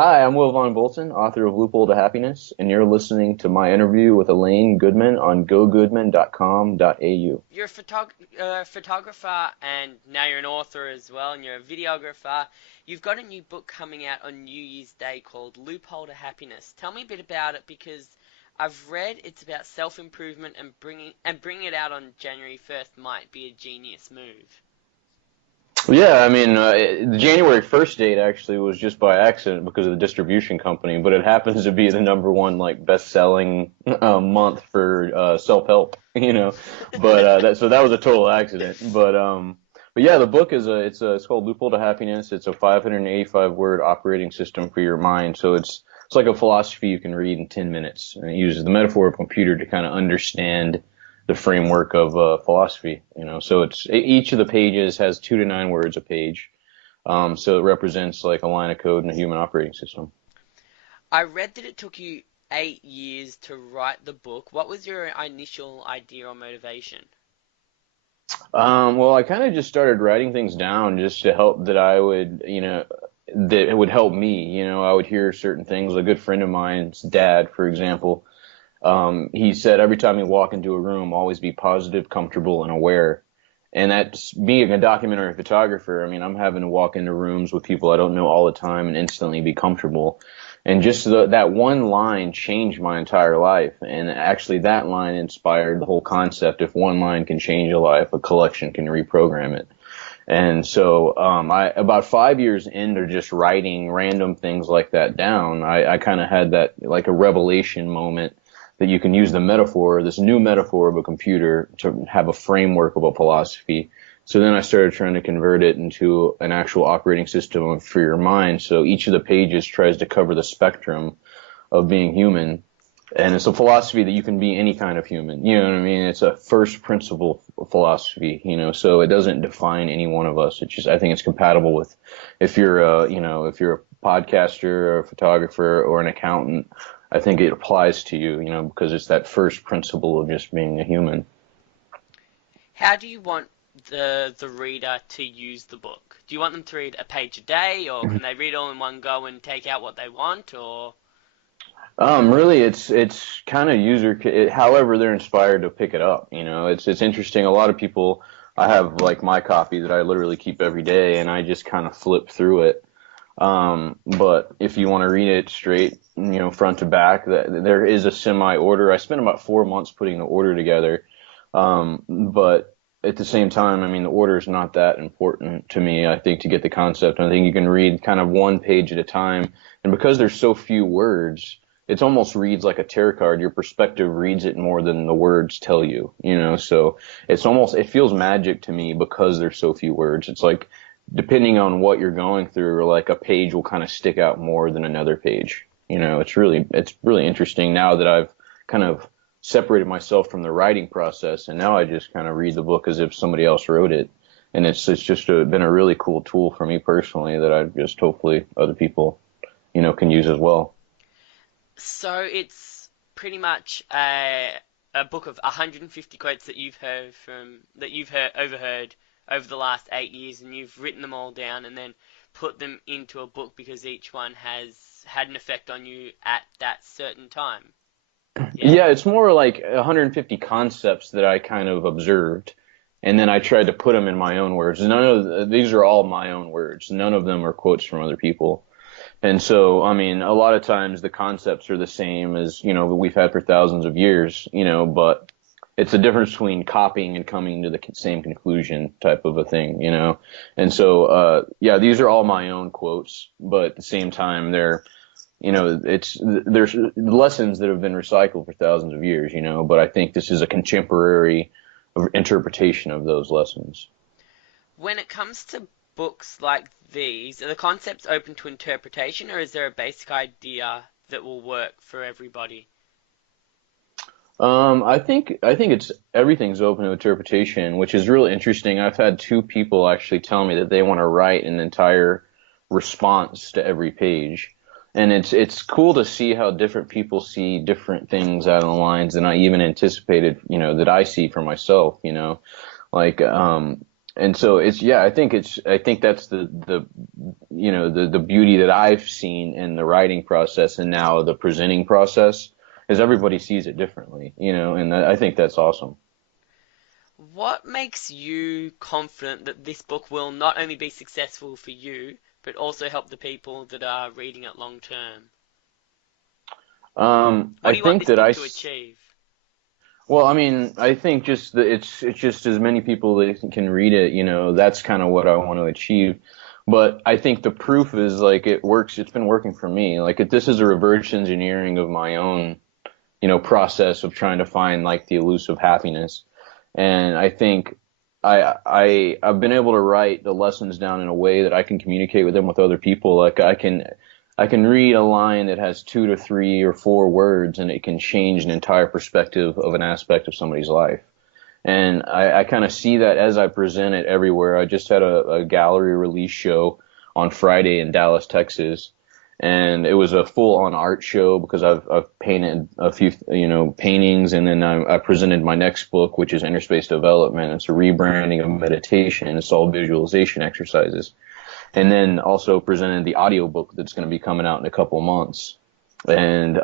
Hi, I'm Will Von Bolton, author of Loophole To Happiness, and you're listening to my interview with Elaine Goodman on gogoodman.com.au. You're a photographer and now you're an author as well, and you're a videographer. You've got a new book coming out on New Year's Day called Loophole to Happiness. Tell me a bit about it because I've read it's about self-improvement and bringing it out on January 1st might be a genius move. Yeah, I mean, the January 1st date actually was just by accident because of the distribution company, but it happens to be the number one like best-selling month for self-help, you know. So that was a total accident. But yeah, the book is it's called Loophole to Happiness. It's a 585 word operating system for your mind. So it's like a philosophy you can read in 10 minutes, and it uses the metaphor of a computer to kind of understand the framework of philosophy. So each of the pages has 2 to 9 words a page. So it represents like a line of code in a human operating system. I read that it took you 8 years to write the book. What was your initial idea or motivation? Well, I kind of just started writing things down just to help that I would, that it would help me. I would hear certain things. A good friend of mine's dad, for example, he said every time you walk into a room, always be positive, comfortable, and aware. And that's being a documentary photographer. I mean, I'm having to walk into rooms with people I don't know all the time and instantly be comfortable. And just that one line changed my entire life. And actually, that line inspired the whole concept. If one line can change a life, a collection can reprogram it. And so, about 5 years into just writing random things like that down, I kind of had that like a revelation moment that you can use the metaphor, this new metaphor of a computer, to have a framework of a philosophy. So then I started trying to convert it into an actual operating system for your mind. So each of the pages tries to cover the spectrum of being human. And it's a philosophy that you can be any kind of human. You know what I mean? It's a first principle philosophy, so it doesn't define any one of us. It's just, I think it's compatible with if you're if you're a podcaster or a photographer or an accountant, I think it applies to you, because it's that first principle of just being a human. How do you want the reader to use the book? Do you want them to read a page a day, or can they read all in one go and take out what they want, or? Really, it's kind of however they're inspired to pick it up. It's interesting. A lot of people, I have like my copy that I literally keep every day, and I just kind of flip through it. But if you want to read it straight, front to back, there is a semi-order. I spent about 4 months putting the order together. But at the same time, I mean, the order is not that important to me, I think, to get the concept. I think you can read kind of one page at a time. And because there's so few words, it almost reads like a tarot card. Your perspective reads it more than the words tell you, so it feels magic to me because there's so few words. It's like, depending on what you're going through, like a page will kind of stick out more than another page. It's really interesting now that I've kind of separated myself from the writing process, and now I just kind of read the book as if somebody else wrote it. And it's just been a really cool tool for me personally that I just hopefully other people, can use as well. So it's pretty much a book of 150 quotes that you've overheard over the last 8 years, and you've written them all down and then put them into a book because each one has had an effect on you at that certain time. Yeah. Yeah, it's more like 150 concepts that I kind of observed, and then I tried to put them in my own words. These are all my own words. None of them are quotes from other people. And so, I mean, a lot of times the concepts are the same as, that we've had for thousands of years, but it's the difference between copying and coming to the same conclusion type of a thing. And so, yeah, these are all my own quotes, but at the same time, there's lessons that have been recycled for thousands of years, but I think this is a contemporary interpretation of those lessons. When it comes to books like these, are the concepts open to interpretation, or is there a basic idea that will work for everybody? I think it's everything's open to interpretation, which is really interesting. I've had two people actually tell me that they want to write an entire response to every page. And it's cool to see how different people see different things out of the lines than I even anticipated, that I see for myself. Like And so I think that's the beauty that I've seen in the writing process and now the presenting process is everybody sees it differently, and I think that's awesome. What makes you confident that this book will not only be successful for you, but also help the people that are reading it long term? What I do you want think this that book to achieve? well, I mean, I think just that it's just as many people that can read it, that's kind of what I want to achieve. But I think the proof is like it works. It's been working for me. Like this is a reverse engineering of my own, process of trying to find like the elusive happiness. And I think I've been able to write the lessons down in a way that I can communicate with them with other people. Like I can read a line that has 2 to 3 or 4 words and it can change an entire perspective of an aspect of somebody's life. And I kind of see that as I present it everywhere. I just had a gallery release show on Friday in Dallas, Texas, and it was a full-on art show because I've painted a few paintings, and then I presented my next book, which is Interspace Development. It's a rebranding of meditation. It's all visualization exercises, and then also presented the audiobook that's going to be coming out in a couple months. And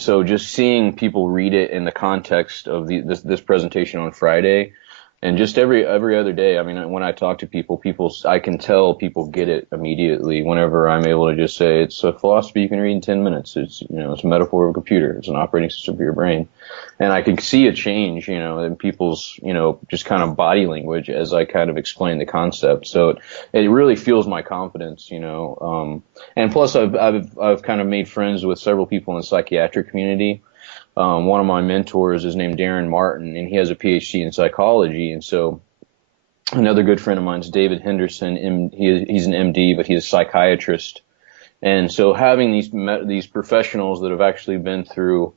so just seeing people read it in the context of this presentation on Friday, and just every other day. I mean, when I talk to people, I can tell people get it immediately whenever I'm able to just say it's a philosophy you can read in 10 minutes. It's a metaphor of a computer. It's an operating system for your brain, and I can see a change, in people's, just kind of body language as I kind of explain the concept. So it really fuels my confidence, and plus I've kind of made friends with several people in the psychiatric community. One of my mentors is named Darren Martin, and he has a PhD in psychology. And so another good friend of mine is David Henderson. He's an MD, but he's a psychiatrist. And so having these professionals that have actually been through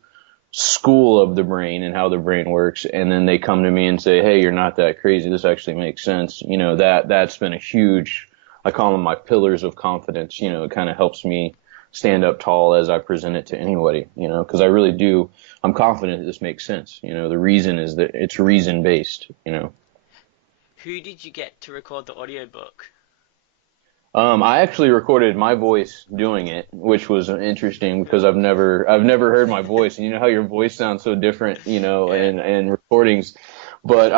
school of the brain and how the brain works, and then they come to me and say, "Hey, you're not that crazy. This actually makes sense." That's been a huge. I call them my pillars of confidence. It kind of helps me stand up tall as I present it to anybody, because I really do. I'm confident that this makes sense. The reason is that it's reason based. Who did you get to record the audiobook? I actually recorded my voice doing it, which was interesting because I've never heard my voice, and you know how your voice sounds so different, Yeah. in recordings. But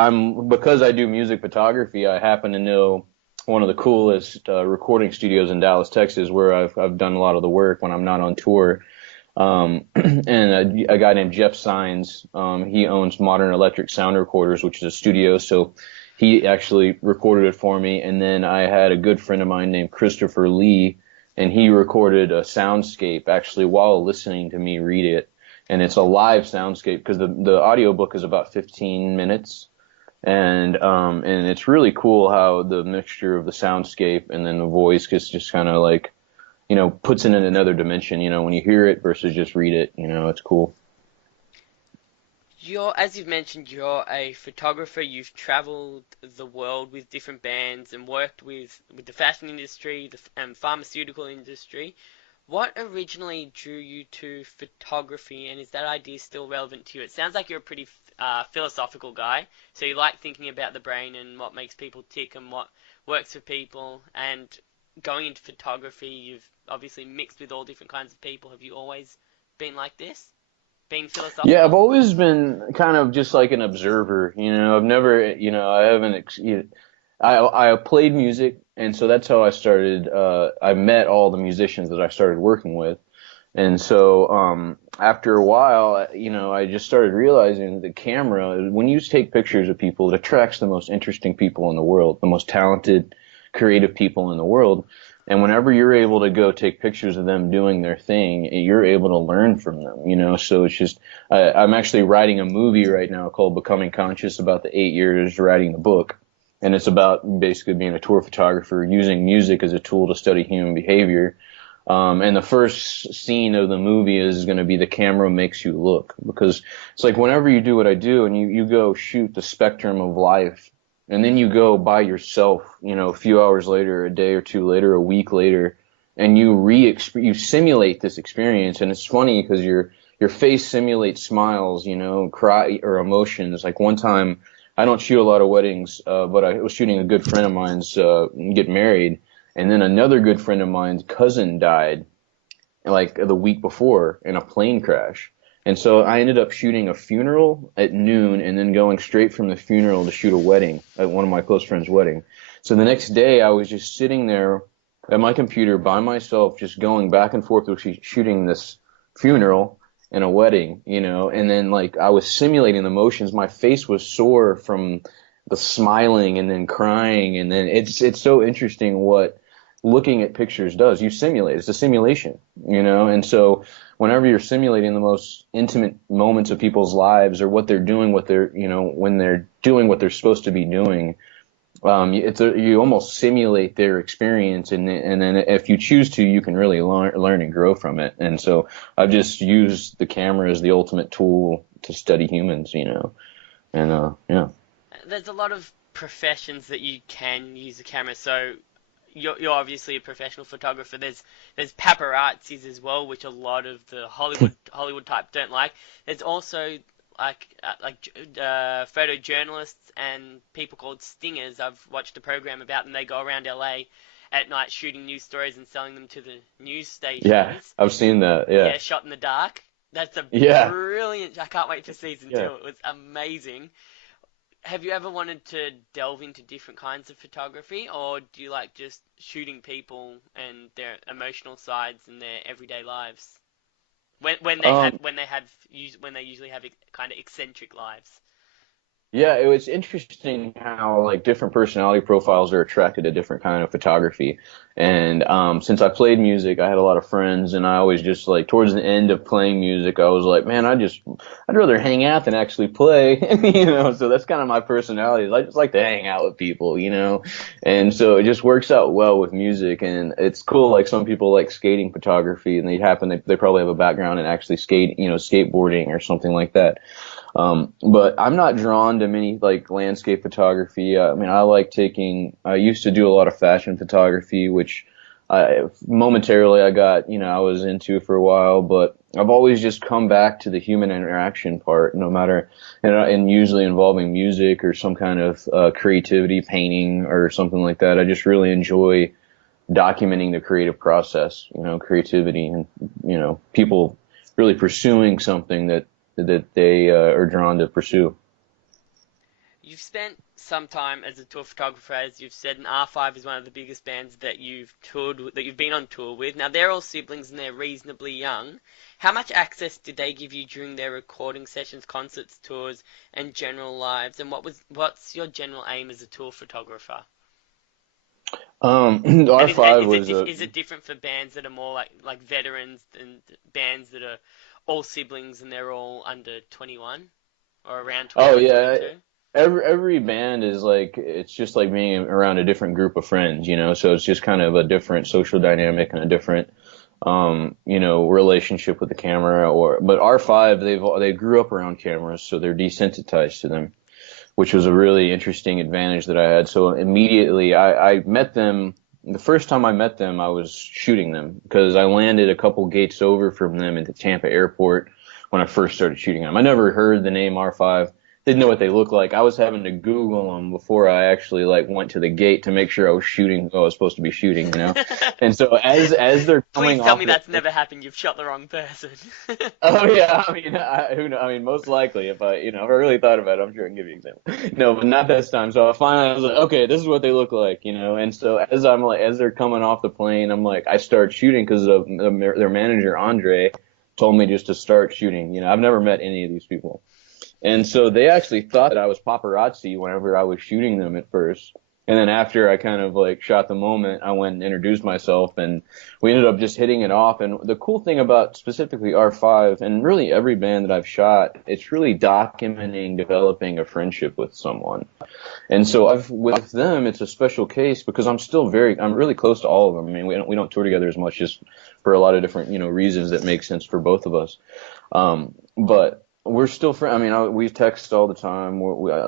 because I do music photography, I happen to know one of the coolest recording studios in Dallas, Texas, where I've done a lot of the work when I'm not on tour. And a guy named Jeff Sines, he owns Modern Electric Sound Recorders, which is a studio. So he actually recorded it for me. And then I had a good friend of mine named Christopher Lee, and he recorded a soundscape actually while listening to me read it. And it's a live soundscape because the audiobook is about 15 minutes. And it's really cool how the mixture of the soundscape and then the voice gets just kind of like, puts it in another dimension, when you hear it versus just read it, it's cool. As you've mentioned, you're a photographer. You've traveled the world with different bands and worked with the fashion industry, the pharmaceutical industry. What originally drew you to photography, and is that idea still relevant to you? It sounds like you're a pretty philosophical guy, so you like thinking about the brain and what makes people tick and what works for people. And going into photography, you've obviously mixed with all different kinds of people. Have you always been like this? Being Yeah, I've philosophical? always been kind of just like an observer, I've never, I haven't, I played music, and so that's how I started. I met all the musicians that I started working with. And so, after a while, I just started realizing the camera, when you take pictures of people, it attracts the most interesting people in the world, the most talented, creative people in the world. And whenever you're able to go take pictures of them doing their thing, you're able to learn from them. So it's just, I'm actually writing a movie right now called Becoming Conscious about the 8 years writing the book. And it's about basically being a tour photographer, using music as a tool to study human behavior. And the first scene of the movie is going to be the camera makes you look, because it's like whenever you do what I do and you go shoot the spectrum of life, and then you go by yourself, a few hours later, a day or two later, a week later, and you simulate this experience. And it's funny because your face simulates smiles, cry or emotions. Like one time I don't shoot a lot of weddings, but I was shooting a good friend of mine's get married, and then another good friend of mine's cousin died like the week before in a plane crash. And so I ended up shooting a funeral at noon and then going straight from the funeral to shoot a wedding at one of my close friends' wedding. So the next day I was just sitting there at my computer by myself, just going back and forth with shooting this funeral and a wedding, you know, and then like I was simulating the motions. My face was sore from the smiling and then crying, and then it's so interesting what looking at pictures does. You simulate. It's a simulation, you know, and so whenever you're simulating the most intimate moments of people's lives or what they're doing, what they're, you know, when they're doing what they're supposed to be doing, you almost simulate their experience, and then if you choose to, you can really learn and grow from it. And so I've just used the camera as the ultimate tool to study humans, you know, and yeah. There's a lot of professions that you can use a camera. So you're obviously a professional photographer. There's paparazzis as well, which a lot of the Hollywood type don't like. There's also photojournalists and people called stingers. I've watched a program about them. They go around LA at night shooting news stories and selling them to the news Yeah, stations. I've seen that. Yeah, Yeah, shot in the dark. That's a yeah, brilliant. I can't wait for season yeah. 2. It was amazing. Have you ever wanted to delve into different kinds of photography, or do you like just shooting people and their emotional sides and their everyday lives? Um, When they usually have kind of eccentric lives. Yeah, it was interesting how like different personality profiles are attracted to different kind of photography. And since I played music, I had a lot of friends, and I always just like towards the end of playing music, I was like, man, I'd rather hang out than actually play, you know. So that's kind of my personality. I just like to hang out with people, you know. And so it just works out well with music, and it's cool. Like some people like skating photography, and they probably have a background in actually skateboarding or something like that. But I'm not drawn to many like landscape photography. I mean, I used to do a lot of fashion photography, which momentarily I got, you know, I was into for a while, but I've always just come back to the human interaction part, no matter, and usually involving music or some kind of creativity, painting or something like that. I just really enjoy documenting the creative process, you know, creativity and, you know, people really pursuing something that they are drawn to pursue. You've spent some time as a tour photographer, as you've said, and R5 is one of the biggest bands that you've been on tour with. Now they're all siblings and they're reasonably young. How much access did they give you during their recording sessions, concerts, tours, and general lives? And what's your general aim as a tour photographer? And R5 was a is it different for bands that are more like veterans and bands that are all siblings and they're all under 21 or around Oh 21, yeah, 22? every band is like it's just like being around a different group of friends, you know. So it's just kind of a different social dynamic and a different you know, relationship with the camera. Or but R5 they grew up around cameras, so they're desensitized to them, which was a really interesting advantage that I had. So immediately I met them. The first time I met them, I was shooting them because I landed a couple gates over from them at the Tampa airport when I first started shooting them. I never heard the name R5, didn't know what they looked like. I was having to Google them before I actually like went to the gate to make sure I was shooting who I was supposed to be shooting, you know. And so as they're Please coming tell off me the that's never happened. You've shot the wrong person. Oh yeah, I mean, who know? I mean, most likely, if I really thought about it, I'm sure I can give you an example. No, but not this time. So I was like, okay, this is what they look like, you know. And so as they're coming off the plane, I'm like, I start shooting because their manager Andre told me just to start shooting. You know, I've never met any of these people, and so they actually thought that I was paparazzi whenever I was shooting them at first. And then after I kind of like shot the moment, I went and introduced myself, and we ended up just hitting it off. And the cool thing about specifically R5 and really every band that I've shot, it's really documenting developing a friendship with someone. And so with them, it's a special case because I'm really close to all of them. I mean, we don't tour together as much just for a lot of different, you know, reasons that make sense for both of us. But we're still friends. I mean, we text all the time.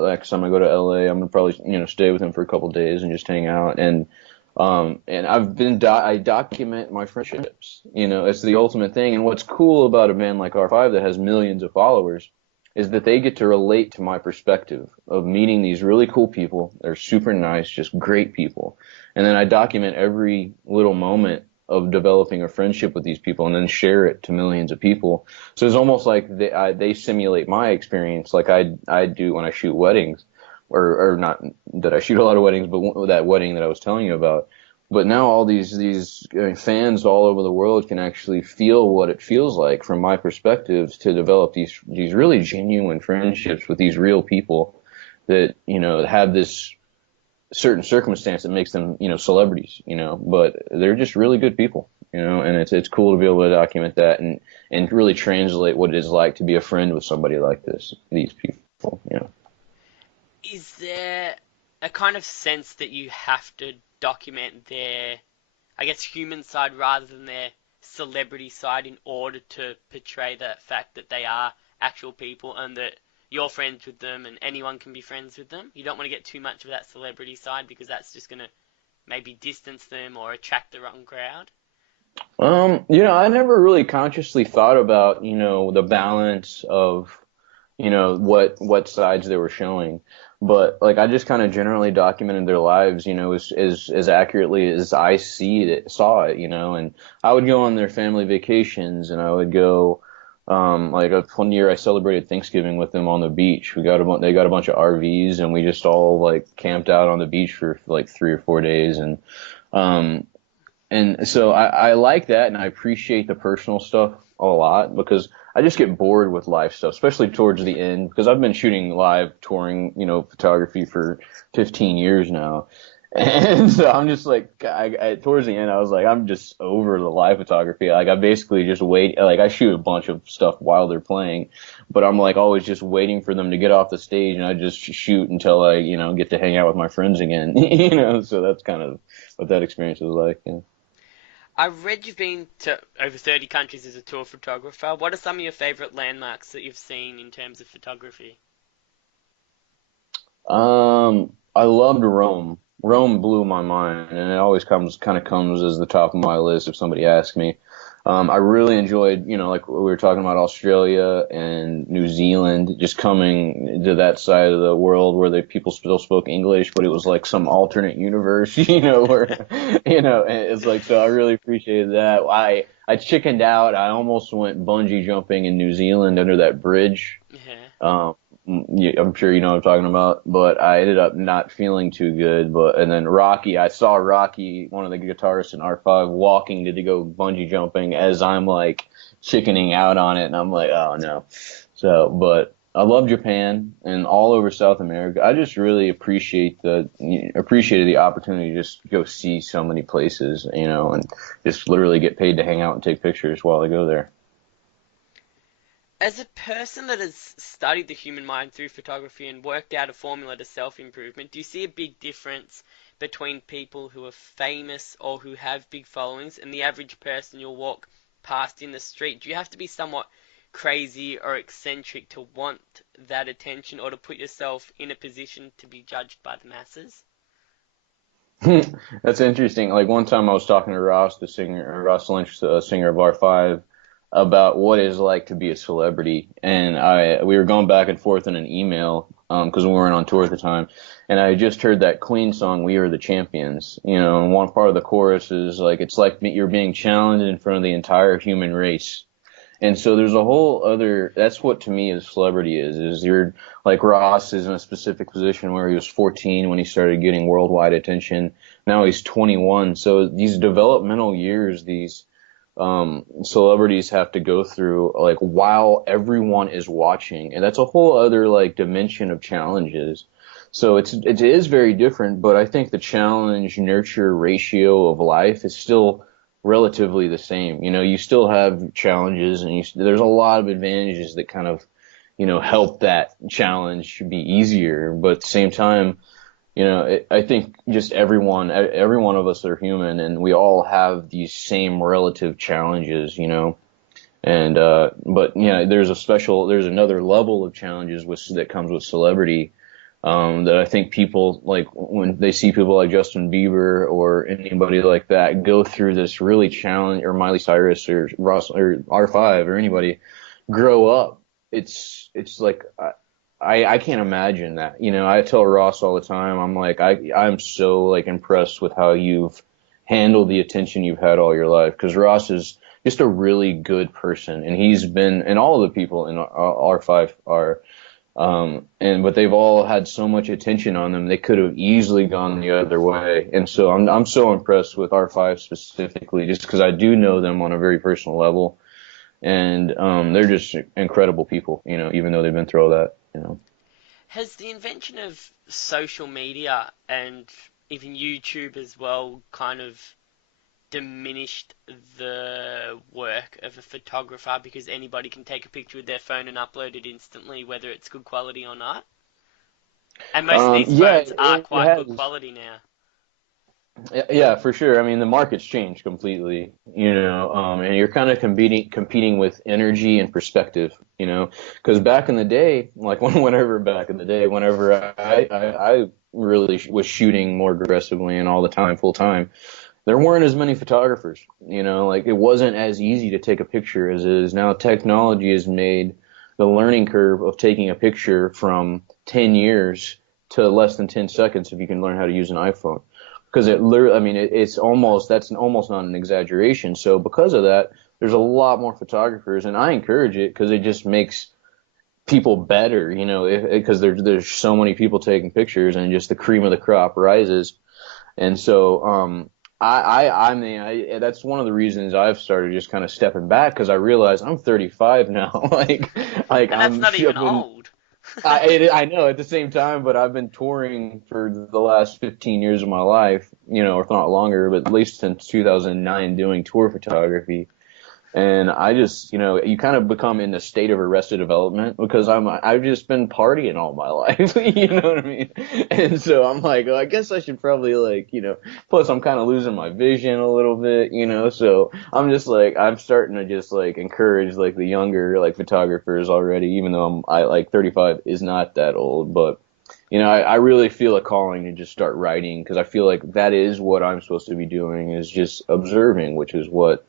Next time I go to LA, I'm gonna probably, you know, stay with him for a couple of days and just hang out. And I document my friendships. You know, it's the ultimate thing. And what's cool about a band like R5 that has millions of followers is that they get to relate to my perspective of meeting these really cool people. They're super nice, just great people. And then I document every little moment of developing a friendship with these people and then share it to millions of people. So it's almost like they simulate my experience like I do when I shoot weddings, or not that I shoot a lot of weddings, but that wedding that I was telling you about. But now all these fans all over the world can actually feel what it feels like from my perspective to develop these really genuine friendships with these real people that, have this certain circumstance that makes them, celebrities, but they're just really good people, and it's cool to be able to document that and really translate what it is like to be a friend with somebody like these people. Is there a kind of sense that you have to document their, I guess, human side rather than their celebrity side in order to portray the fact that they are actual people and that you're friends with them and anyone can be friends with them? You don't want to get too much of that celebrity side because that's just going to maybe distance them or attract the wrong crowd. I never really consciously thought about, the balance of, what sides they were showing. But like I just kind of generally documented their lives, as accurately as I saw it, and I would go on their family vacations and I would go, like one year I celebrated Thanksgiving with them on the beach. They got a bunch of RVs and we just all like camped out on the beach for like 3 or 4 days. Um, and so I like that and I appreciate the personal stuff a lot because I just get bored with live stuff, especially towards the end, because I've been shooting live touring, photography for 15 years now. And so I'm just like, towards the end, I was like, I'm just over the live photography. Like I basically just wait, like I shoot a bunch of stuff while they're playing, but I'm like always just waiting for them to get off the stage and I just shoot until I, get to hang out with my friends again, so that's kind of what that experience was like. Yeah. I read you've been to over 30 countries as a tour photographer. What are some of your favorite landmarks that you've seen in terms of photography? I loved Rome. Rome blew my mind, and it always comes as the top of my list if somebody asks me. I really enjoyed, like we were talking about Australia and New Zealand, just coming to that side of the world where the people still spoke English, but it was like some alternate universe, where, and it's like, so I really appreciated that. I chickened out. I almost went bungee jumping in New Zealand under that bridge. Yeah. Um, yeah, I'm sure you know what I'm talking about, but I ended up not feeling too good. And then I saw Rocky, one of the guitarists in R5, walking to go bungee jumping as I'm like chickening out on it, and I'm like, oh no. So, but I love Japan and all over South America. I just really appreciated the opportunity to just go see so many places, and just literally get paid to hang out and take pictures while I go there. As a person that has studied the human mind through photography and worked out a formula to self-improvement, do you see a big difference between people who are famous or who have big followings and the average person you'll walk past in the street? Do you have to be somewhat crazy or eccentric to want that attention or to put yourself in a position to be judged by the masses? That's interesting. Like one time I was talking to Ross Lynch, the singer of R5, about what it's like to be a celebrity, and we were going back and forth in an email because we weren't on tour at the time, and I had just heard that Queen song "We Are the Champions," and one part of the chorus is like it's like you're being challenged in front of the entire human race. And so there's a whole other, that's what to me is celebrity is you're like Ross is in a specific position where he was 14 when he started getting worldwide attention. Now he's 21. So these developmental years, these, celebrities have to go through like while everyone is watching. And that's a whole other like dimension of challenges. So it is very different, but I think the challenge nurture ratio of life is still relatively the same. You still have challenges and there's a lot of advantages that kind of, help that challenge be easier. But at the same time, I think just every one of us are human and we all have these same relative challenges, and, but there's another level of challenges that comes with celebrity. That I think people like when they see people like Justin Bieber or anybody like that go through this really challenge, or Miley Cyrus or Ross or R5 or anybody grow up it's like I can't imagine that. You know, I tell Ross all the time, I'm like, I'm so like impressed with how you've handled the attention you've had all your life. Because Ross is just a really good person, and he's been, and all of the people in R5 are, but they've all had so much attention on them, they could have easily gone the other way. And so I'm so impressed with R5 specifically, just because I do know them on a very personal level, and they're just incredible people. You know, even though they've been through all that. You know. Has the invention of social media and even YouTube as well kind of diminished the work of a photographer because anybody can take a picture with their phone and upload it instantly, whether it's good quality or not? And most of these Yeah, phones are it quite good has. quality now. Yeah, for sure. I mean, the market's changed completely, you know, and you're kind of competing with energy and perspective, you know, because back in the day, like whenever back in the day, whenever I really was shooting more aggressively and all the time, full time, there weren't as many photographers, you know, like it wasn't as easy to take a picture as it is now. Technology has made the learning curve of taking a picture from 10 years to less than 10 seconds if you can learn how to use an iPhone. Because it literally, I mean, it's almost, that's almost not an exaggeration. So because of that, there's a lot more photographers, and I encourage it because it just makes people better, you know, because there's so many people taking pictures, and just the cream of the crop rises. And so, I mean, that's one of the reasons I've started just kind of stepping back because I realize I'm 35 now. like And that's not I've even been, old. I know at the same time, but I've been touring for the last 15 years of my life, you know, if not longer, but at least since 2009 doing tour photography. And I just, you know, you kind of become in a state of arrested development because I've just been partying all my life, you know what I mean? And so I'm like, well, I guess I should probably like, you know, plus I'm kind of losing my vision a little bit, you know, so I'm just like, I'm starting to just like encourage like the younger like photographers already, even though I like 35 is not that old, but you know, I really feel a calling to just start writing because I feel like that is what I'm supposed to be doing is just observing, which is what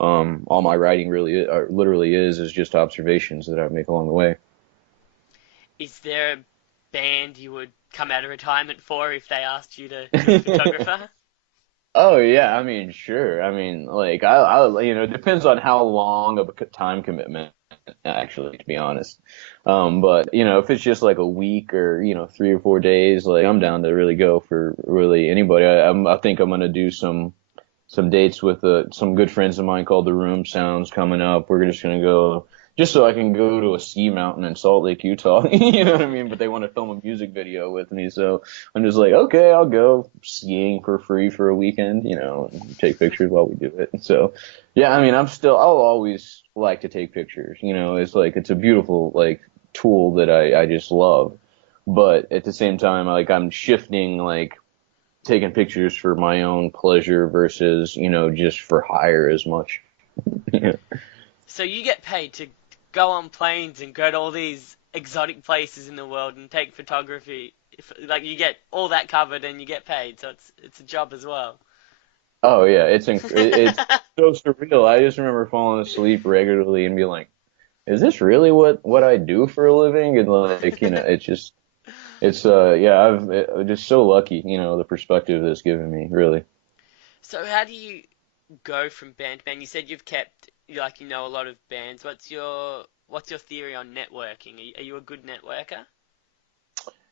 all my writing really literally is just observations that I make along the way. Is there a band you would come out of retirement for if they asked you to be a photographer? Oh yeah, I mean sure. I mean like you know it depends on how long of a time commitment actually to be honest. But you know if it's just like a week or you know 3 or 4 days, like I'm down to really go for really anybody. I think I'm gonna do some dates with some good friends of mine called the Room Sounds coming up. We're just gonna go just so I can go to a ski mountain in Salt Lake, Utah. You know what I mean? But they want to film a music video with me, so I'm just like, okay, I'll go skiing for free for a weekend, you know, and take pictures while we do it. So, yeah, I mean, I'll always like to take pictures. You know, it's like it's a beautiful like tool that I just love. But at the same time, like I'm shifting like taking pictures for my own pleasure versus, you know, just for hire as much. Yeah. So you get paid to go on planes and go to all these exotic places in the world and take photography. Like you get all that covered and you get paid, so it's a job as well. Oh yeah, it's so surreal. I just remember falling asleep regularly and being like, is this really what I do for a living? And like, you know, it's yeah, I'm just so lucky, you know, the perspective that's given me, really. So how do you go from band to band? You said you've kept like you know a lot of bands. What's your theory on networking? Are you a good networker?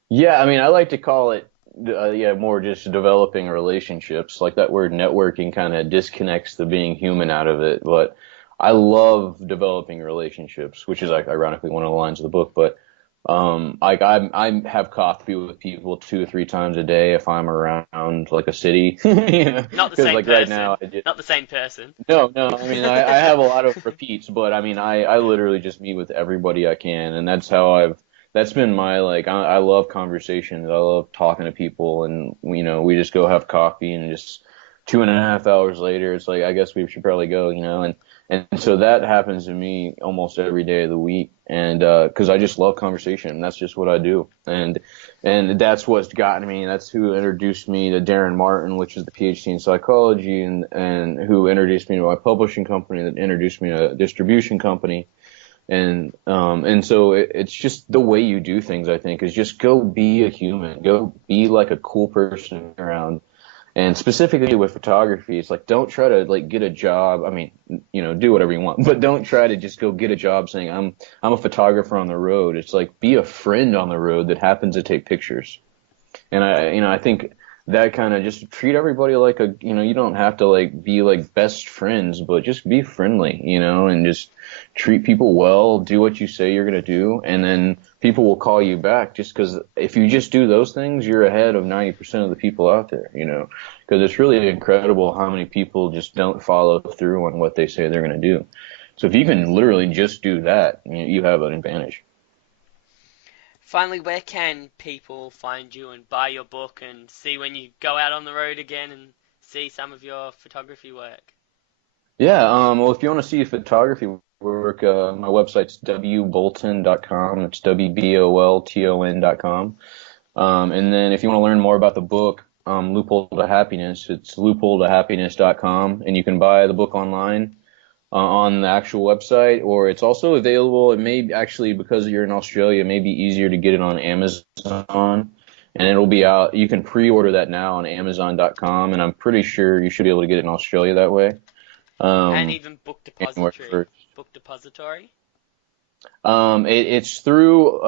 Yeah, I mean, I like to call it, yeah, more just developing relationships. Like that word networking kind of disconnects the being human out of it. But I love developing relationships, which is like ironically one of the lines of the book. But like I have coffee with people 2 or 3 times a day if I'm around like a city, you know, Not the because same like right person. now I just Not the same person. no. I mean, I have a lot of repeats, but I mean, I literally just meet with everybody I can, and that's been my like, I love conversations. I love talking to people, and you know, we just go have coffee, and just 2.5 hours later, it's like, I guess we should probably go, you know, and so that happens to me almost every day of the week, and because I just love conversation, and that's just what I do, and that's what's gotten me. That's who introduced me to Darren Martin, which is the PhD in psychology, and who introduced me to my publishing company, that introduced me to a distribution company. And so it's just the way you do things, I think, is just go be a human, go be like a cool person around. And specifically with photography, it's like don't try to like get a job. I mean, do whatever you want, but don't try to just go get a job saying I'm a photographer on the road. It's like be a friend on the road that happens to take pictures. And I think that kind of just treat everybody like you don't have to like be like best friends, but just be friendly, and just treat people well, do what you say you're going to do, and then people will call you back just because if you just do those things, you're ahead of 90% of the people out there, because it's really incredible how many people just don't follow through on what they say they're going to do. So if you can literally just do that, you have an advantage. Finally, where can people find you and buy your book and see when you go out on the road again and see some of your photography work? Yeah, well, if you want to see photography work, my website's wbolton.com. It's wbolton.com. And then if you want to learn more about the book, Loophole to Happiness, it's loopholetohappiness.com, and you can buy the book online on the actual website, or it's also available. It may actually, because you're in Australia, it may be easier to get it on Amazon, and it'll be out. You can pre-order that now on Amazon.com, and I'm pretty sure you should be able to get it in Australia that way. And Um, even book anywhere depository. for Book depository. it's through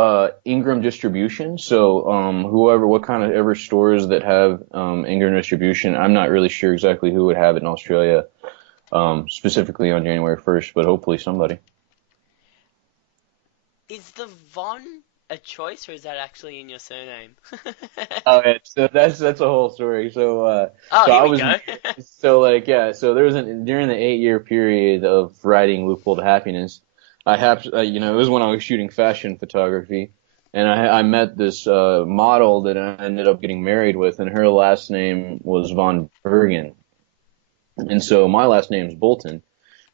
Ingram distribution. So what kind of ever stores that have Ingram distribution, I'm not really sure exactly who would have it in Australia, specifically on January 1st, but hopefully somebody. Is the Von a choice or is that actually in your surname? Oh, yeah. So that's a whole story. So Oh, so here I we was go. so like yeah. So there was during the 8 year period of writing Loophole to Happiness, I have it was when I was shooting fashion photography, and I met this model that I ended up getting married with, and her last name was Von Bergen, and so my last name's Bolton.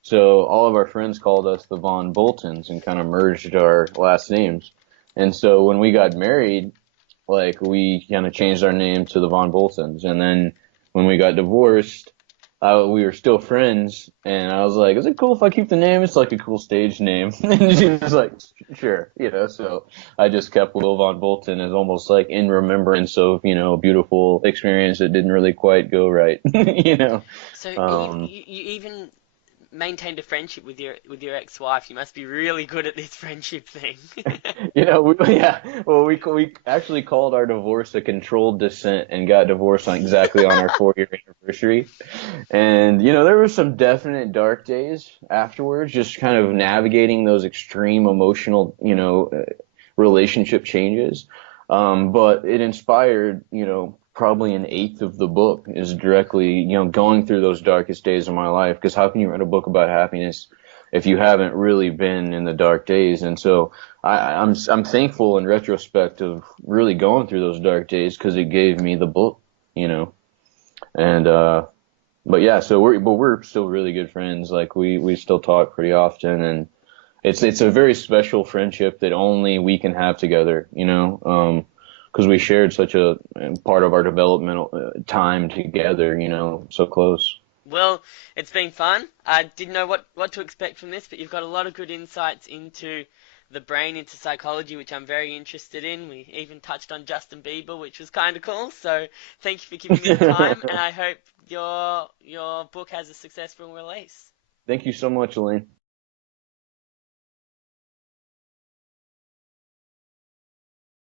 So all of our friends called us the Von Boltons and kind of merged our last names. And so when we got married, like we kind of changed our name to the Von Boltons. And then when we got divorced, we were still friends. And I was like, "Is it cool if I keep the name? It's like a cool stage name." And she was like, "Sure." So I just kept Will Von Bolton as almost like in remembrance of a beautiful experience that didn't really quite go right. you know. So Um, you even maintained a friendship with your ex-wife. You must be really good at this friendship thing. yeah. Well, we actually called our divorce a controlled descent and got divorced on exactly on our 4 year anniversary. And there were some definite dark days afterwards, just kind of navigating those extreme emotional, relationship changes. But it inspired, probably an eighth of the book is directly, going through those darkest days of my life. Because how can you write a book about happiness if you haven't really been in the dark days? And so I'm thankful in retrospect of really going through those dark days because it gave me the book, you know. And but yeah, so we're still really good friends. Like we still talk pretty often, and it's a very special friendship that only we can have together, because we shared such a part of our developmental time together, so close. Well, it's been fun. I didn't know what to expect from this, but you've got a lot of good insights into the brain, into psychology, which I'm very interested in. We even touched on Justin Bieber, which was kind of cool. So thank you for giving me the time, and I hope your book has a successful release. Thank you so much, Elaine.